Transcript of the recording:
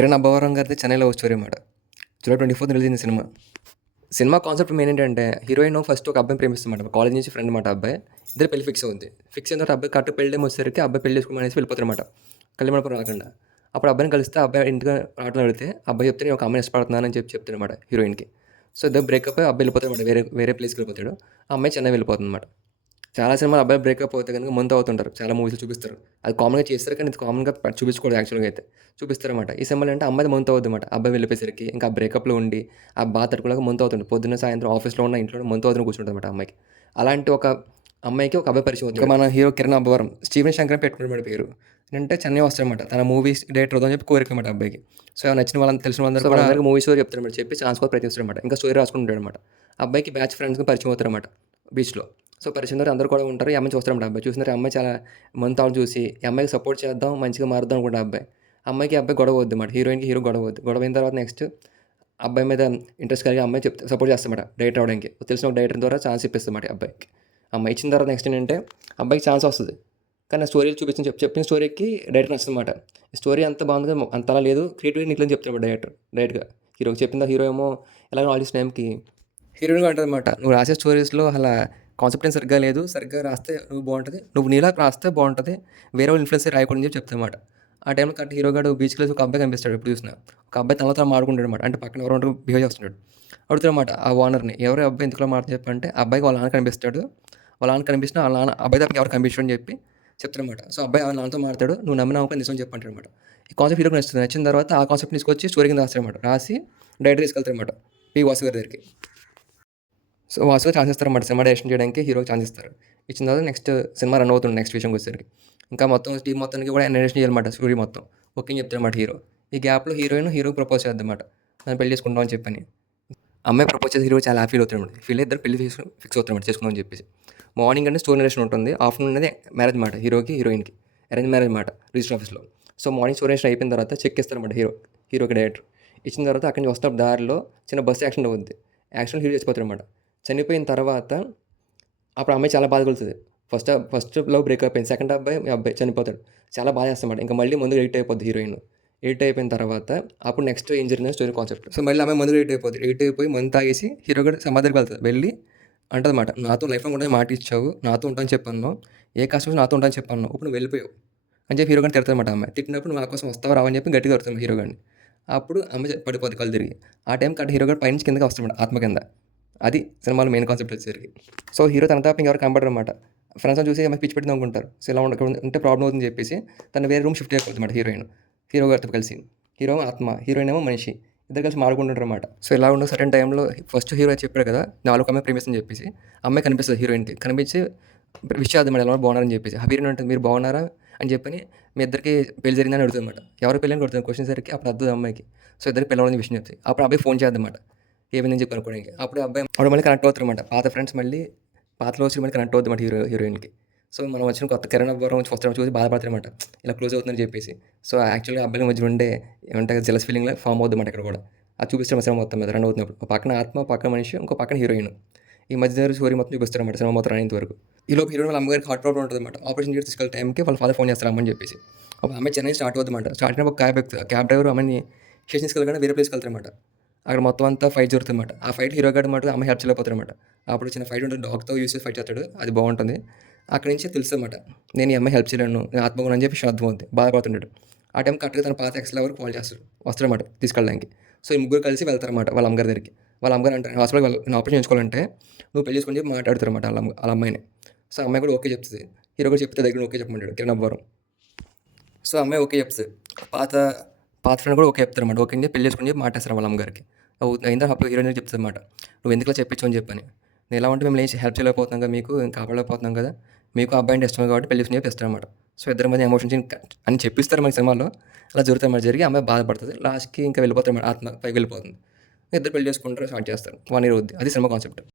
కిరణ్ అబ్బవరం గారిది Chennai love story అన్నమాట. July 24న release అయింది సినిమా. సినిమా కాన్సెప్ట్ మెయిన్ ఏంటంటే హీరోయిన్ ఫస్ట్ ఒక అబ్బాయిని ప్రేమిస్తుందన్నమాట. కాలేజ్ నుంచి ఫ్రెండ్ మాట అబ్బాయి. ఇద్దరు పెళ్లి ఫిక్స్ అవుద్ది. ఫిక్స్ అయిన తర్వాత అబ్బాయి కరెక్ట్ పెళ్లి టైం వచ్చేసరికి అబ్బాయి పెళ్లి చేసుకోమనేసి వెళ్ళిపోతారన్నమాట. కళ్యాణమండపం రాకుండా. అప్పుడు అబ్బాయిని కలిస్తే అబ్బాయి ఇంటికి రావడం అడిగితే అబ్బాయి చెప్తే నేను ఒక అమ్మాయిని ఇష్టపడుతున్నానని చెప్తాడన్నమాట హీరోయిన్‌కి. సో ఇద్దరు బ్రేకప్ అయ్యి అబ్బాయి వెళ్ళిపోతాడన్నమాట. వేరే వేరే ప్లేస్‌కి వెళ్ళిపోతాడు. ఆ అమ్మాయి చెన్నై వెళ్ళిపోతుందన్నమాట. చాలా సినిమాలు అబ్బాయి బ్రేకప్ అవుతే గనుక మంత్ అవుతుంటారు. చాలా మూవీస్‌లో చూపిస్తారు. అది కామన్‌గా చేస్తారు కానీ ఇది కామన్‌గా చూపించకూడదు యాక్చువల్‌గా అయితే. చూపిస్తారన్నమాట. ఈ సినిమాలో అంటే అమ్మాయిది మంత్ అవుద్దన్నమాట. అబ్బాయి వెళ్ళిపోయేసరికి ఇంకా బ్రేకప్‌లో ఉండి ఆ బాధ తట్టుకోలేక మంత్ అవుతుంది. పొద్దున్న సాయంత్రం ఆఫీస్‌లో ఉన్న ఇంట్లో మంత్ అవుతూనే కూర్చుంటదన్నమాట ఆ అమ్మాయికి. అలాంటి ఒక అమ్మాయికి ఒక అబ్బాయి పరిచయం అవుతాడు. ఇంకా మన హీరో కిరణ్ అబ్బవరం స్టీవెన్ శంకర్ అని పెట్టుకున్నాడు పేరు. ఏంటంటే చెన్నై వస్తాడన్నమాట. తన మూవీస్ డైరెక్టర్ అవుదామని చెప్పి కోరిక అన్నమాట అబ్బాయికి. సో నచ్చిన వాళ్ళందరూ తెలిసిన వాళ్ళందరూ కూడా అందరికి మూవీ స్టోరీ చెప్తారన్నమాట. చెప్పి ఛాన్స్ కూడా ప్రయత్నిస్తాడన్నమాట. ఇంకా స్టోరీ రాసుకుంటాడన్నమాట. అబ్బాయికి బ్యాచ్ ఫ్రెండ్స్‌గా పరిచయం అవుతారన్నమాట బీచ్‌లో. సో పరిచయం తర్వాత అందరూ కూడా ఉంటారు. ఈ అమ్మాయిని చూస్తారన్నమాట అబ్బాయి. చూసిన తర్వాత ఈ అమ్మాయి చాలా మంత్ చూసి ఈ అమ్మాయికి సపోర్ట్ చేద్దాం, మంచిగా మారుద్దాం అనుకుంటాడు అబ్బాయి. అమ్మాయికి అబ్బాయి గొడవ అవుద్దన్నమాట. హీరోయిన్‌కి హీరో గొడవ అవుద్ది. గొడవ అయిన తర్వాత నెక్స్ట్ అబ్బాయి మీద ఇంట్రెస్ట్ కలిగి అమ్మాయి సపోర్ట్ చేస్తామాట డైరెక్టర్ అవ్వడానికి. తెలిసిన ఒక డైరెక్టర్ ద్వారా ఛాన్స్ ఇప్పిస్తామాట అబ్బాయికి. అమ్మాయి ఇచ్చిన తర్వాత నెక్స్ట్ ఏంటంటే అబ్బాయికి ఛాన్స్ వస్తది. కానీ ఆ స్టోరీలు చెప్పిన స్టోరీకి డైరెక్టర్ నచ్చదన్నమాట. స్టోరీ అంత బాగుంది అంతలా లేదు. క్రియేటివిటీ నీట్లని చెప్తాడు డైరెక్ట్‌గా. హీరోకి చెప్పిన హీరో ఏమో ఎలాగో ఆలోచించిన టైంకి హీరోయిన్ అంటదన్నమాట. "నువ్వు రాసే స్టోరీస్‌లో అలా కాన్సెప్ట్ ఏం సరిగ్గా లేదు. సరిగ్గా రాస్తే నువ్వు బాగుంటది. నువ్వు నీలా రాస్తే బాగుంటది. వేరే వాళ్ళ ఇన్‌ఫ్లుయెన్స్ రాయకూడదని" చెప్తాదన్నమాట. ఆ టైంలో కరెక్ట్ హీరో గాడు బీచ్‌లో ఒక అబ్బాయి కనిపిస్తాడు ఎప్పుడు చూసినా. ఒక అబ్బాయి తనలో తాను మాట్లాడుకుంటాడన్నమాట. అంటే పక్కన ఎవరో ఉంటూ బిహేవ్ చేస్తున్నాడు. అడుగుతాడన్నమాట ఆ ఓనర్‌ని. "ఎవరు అబ్బాయి ఎందుకులా మాట్లాడుతున్నావు చెప్పంటే" ఆ అబ్బాయికి వాళ్ళ నాన్న కనిపిస్తాడు. వాళ్ళ నాన్న కనిపించినా వాళ్ళ నాన్న అబ్బాయి తప్ప ఎవరు కనిపించడు అని చెప్పి చెప్తాడన్నమాట. సో అబ్బాయి వాళ్ళ నాన్నతో మాట్లాడతాడు. "నువ్వు నమ్మినా నమ్మకపోయినా నిజం చెప్పు" అంటాడన్నమాట. ఈ కాన్సెప్ట్ హీరోకి నచ్చుతుంది. నచ్చిన తర్వాత ఆ కాన్సెప్ట్ తీసుకొచ్చి స్టోరీ కింద రాస్తాడన్నమాట. రాసి డైరెక్టర్ తీసుకెళ్తారన్నమాట. పి. వాసు గారి దగ్గరికి. సో వాసుగా ఛాన్స్ ఇస్తారన్నమాట సినిమా డైరెక్షన్ చేయడానికి హీరోకి ఛాన్స్ ఇస్తారు. ఇచ్చిన తర్వాత నెక్స్ట్ సినిమా రన్ అవుతుంది నెక్స్ట్ విషయంకి వచ్చేసరికి. ఇంకా మొత్తం టీమ్ మొత్తానికి కూడా నరేషన్ చేయాలన్నమాట స్టోరీ మొత్తం. ఓకే అని చెప్తారన్నమాట హీరో. ఈ గ్యాప్‌లో హీరోకి ప్రపోజ్ చేద్దన్నమాట. నన్ను పెళ్లి చేసుకుంటాం అని చెప్పని. అమ్మాయి ప్రపోజ్ చేసి హీరో చాలా ఫీల్ అవుతాడన్నమాట. ఫీల్ అయ్యి ఇద్దరు పెళ్లి ఫిక్స్ అవుతారన్నమాట చేసుకుందాం అని చెప్పేసి. మార్నింగ్ అంటే స్టోరీ నరేషన్ ఉంటుంది. ఆఫ్టర్నూన్ అనేది మ్యారేజ్ మాట హీరోకి, హీరోయిన్‌కి. అరేంజ్ మ్యారేజ్ మాట రిజిస్టర్ ఆఫీస్‌లో. సో మార్నింగ్ స్టోరీ నరేషన్ అయిపోయిన తర్వాత చెక్ ఇస్తారన్నమాట హీరోకి డైరెక్టర్. ఇచ్చిన తర్వాత అక్కడి నుంచి వస్తున్న దారిలో చిన్న బస్సు యాక్సిడెంట్ అవుద్ది. యాక్సిడెంట్‌లో హీరో చచ్చిపోతాడన్నమాట. చనిపోయిన తర్వాత అప్పుడు అమ్మాయి చాలా బాధపడుతది. ఫస్ట్ లవ్ బ్రేకప్ అయింది. సెకండ్ అబ్బాయి చనిపోతాడు. చాలా బాధేస్తదన్నమాట. ఇంక మళ్ళీ మందుకి ఎడిక్ట్ అయిపోద్ది హీరోయిన్. ఎడిక్ట్ అయిపోయిన తర్వాత అప్పుడు నెక్స్ట్ ఏం జరిగిందో స్టోరీ కాన్సెప్ట్. సో మళ్ళీ అమ్మాయి మందుకి ఎడిక్ట్ అయిపోద్ది. ఎడిక్ట్ అయిపోయి మందు తాగేసి హీరో కూడా సమాధి దగ్గరికి వెళ్తది. వెళ్ళి అంటదన్నమాట. "నాతో లైఫ్ లాంగ్ ఉండని మాట ఇచ్చావు. నాతో ఉంటానని చెప్పన్నావు. ఏ కష్టం వచ్చినా నాతో ఉంటానని చెప్పన్నావు. ఇప్పుడు నువ్వు వెళ్ళిపోయావు" అని చెప్పి హీరో గారిని తిడతదన్నమాట అమ్మాయి. తిట్టినప్పుడు "నువ్వు నా కోసం వస్తావా రావా" అని చెప్పి గట్టిగా అరుస్తుంది హీరో గారిని. అప్పుడు అమ్మాయి పడిపోద్ది కళ్ళు తిరిగి. ఆ టైంకి కరెక్ట్ హీరో గారు పైనుంచి కిందకి వస్తాడన్నమాట ఆత్మ కింద. అది సినిమాలో మెయిన్ కాన్సెప్ట్ వచ్చేసరికి. సో హీరో తన తప్ప ఇంకెవరు కనపడరన్నమాట. ఫ్రెండ్స్‌ని చూసి ఆమె పిచ్చి పెట్టింది అనుకుంటారు. సో ఇలా ఉంటే ప్రాబ్లమ్ అవుతుందని చెప్పేసి తను వేరే రూమ్ షిఫ్ట్ అయిపోద్దన్నమాట హీరోయిన్. హీరో గారితో కలిసి. హీరో ఏమో ఆత్మ, హీరోయిన్ ఏమో మనిషి. ఇద్దరు కలిసి మాడుకుంటుంటారన్నమాట. సో ఇలా ఉన్న సర్టెన్ టైంలో ఫస్ట్ హీరో చెప్పాడు కదా! నాలో ఒక అమ్మాయి ప్రేమిస్తుందని చెప్పేసి. అమ్మాయి కనిపిస్తది హీరోయిన్‌కి. కనిపించి విష్ చేద్దన్నమాట ఎలా బాగున్నారని చెప్పేసి. హీరోయిన్ అంటది "మీరు బాగున్నారా?" అని చెప్పని మీ ఇద్దరికి పెళ్లి జరిగిందని అడుగుతదన్నమాట. ఎవరి పెళ్లి అని కొడుతుంది క్వెషన్ సరికి అప్పుడు అర్థం అమ్మాయికి. సో ఇద్దరికి పిల్లవాలని విషయం చెప్తది. అప్పుడు అబ్బాయి ఫోన్ చేద్దన్నమాట. ఏమైందని చెప్పి కనుక్కోవడానికి. అప్పుడు అప్పుడు మళ్ళీ కనెక్ట్ అవుతారన్నమాట. పాత ఫ్రెండ్స్ మళ్ళీ పాత లవ్ స్టోరీ మళ్ళీ కనెక్ట్ అవుద్దన్నమాట హీరోయిన్‌కి. సో మనం వచ్చిన కొత్త కిరణ్ అబ్బవరం వస్తాడని చూసి బాధపడతారన్నమాట. ఇలా క్లోజ్ అవుతుందని చెప్పేసి. సో యాక్చువల్‌గా అబ్బాయిల మధ్యన ఉండే ఏమంటారు జెలస్ ఫీలింగ్‌లా ఫార్మ్ అవుద్దన్నమాట ఇక్కడ కూడా. అది చూపిస్తారు సినిమా మొత్తం మీద రన్ అవుతున్నప్పుడు. ఒక పక్కన ఆత్మ, ఒక పక్కన మనిషి, ఇంకో పక్కన హీరోయిన్. ఈ మధ్య జరిగే స్టోరీ మొత్తం చూపిస్తారన్నమాట సినిమా మొత్తం రన్ అయ్యేంత వరకు. ఈలోపు హీరోయిన్ వాళ్ళ అమ్మగారికి హార్ట్ ప్రాబ్లమ్ ఉంటదన్నమాట. ఆపరేషన్ చేసి తీసుకెళ్ళే టైంకి వాళ్ళ ఫాదర్ ఫోన్ చేస్తారు రమ్మని చెప్పేసి. అప్పుడు అమ్మాయి చెన్నై స్టార్ట్ అవుద్దన్నమాట. స్టార్ట్ అయినప్పుడు ఒక క్యాబ్ ఎక్కుతది. క్యాబ్ డ్రైవర్ అమ్మాయిని స్టేషన్ తీసుకెళ్ళగానే వేరే ప్లేస్‌కి వెళ్తారన్నమాట. అక్కడ మొత్తం అంతా ఫైట్ జరుగుతుందన్నమాట. ఆ ఫైట్ హీరో గాడు మటుకు అమ్మాయి హెల్ప్ చేయలేకపోతాడన్నమాట. అప్పుడు చిన్న ఫైట్ ఉంటుంది. డాగ్‌తో యూజ్ చేసి ఫైట్ చేస్తాడు. అది బాగుంటుంది. అక్కడి నుంచి తెలుస్తదన్నమాట. నేను ఈ అమ్మాయి హెల్ప్ చేయలేను. నేను ఆత్మగుణం అని చెప్పి అర్థమవుద్ది. బాధపడుతుంటాడు. ఆ టైం కరెక్ట్‌గా తన పాత ఎక్స్ లవర్ కాల్ చేస్తాడు. వస్తాడన్నమాట తీసుకెళ్ళడానికి. సో ఈ ముగ్గురు కలిసి వెళ్తారన్నమాట వాళ్ళ అమ్మగారి దగ్గరికి. వాళ్ళ అమ్మగారు అంటారు హాస్పిటల్‌కి నేను ఆపరేషన్ చేయించుకోవాలంటే నువ్వు పెళ్లి చేసుకొని చెప్పి మాట్లాడతారన్నమాట ఆళ్ళ అమ్మాయిని. సో ఆ అమ్మాయి కూడా ఓకే చెప్తది. హీరో కూడా చెప్తే దగ్గర ఓకే చెప్పమంటాడు కిరణ్ అబ్బవరం. సో ఆ అమ్మాయి ఓకే చెప్తది. పాత పాత ఫ్రెండ్ కూడా ఓకే చెప్తారన్నమాట. ఓకే అని చెప్పి పెళ్లి చేసుకొని చెప్పి మాటేస్తారు వాళ్ళ అమ్మగారికి. అయిందా అప్పుడు హీరోయిన్ చెప్తదన్నమాట. "నువ్వు ఎందుకలా చెప్పించావు" అని చెప్పని. "నేను ఎలా ఉంటే మిమ్మల్ని హెల్ప్ చేయలేకపోతున్నాం కదా మీకు, కాపాడలేకపోతున్నాం కదా! మీకు ఆ అబ్బాయి అంటే ఇష్టమే కాబట్టి పెళ్లి చేసుకొని" చెప్పి ఇస్తారన్నమాట. సో ఇద్దరి మధ్య ఎమోషన్స్ అని చెప్పిస్తారు మనకి సినిమాలో. అలా జరుగుతాయన్నమాట జరిగి అమ్మాయి బాధపడుతది. లాస్ట్‌కి ఇంకా వెళ్ళిపోతారన్నమాట ఆత్మ పైకి వెళ్ళిపోతుంది. ఇద్దరు పెళ్లి చేసుకుంటారు స్టార్ట్ చేస్తారు. 1 ఇయర్ అవుద్ది. అది సినిమా కాన్సెప్ట్.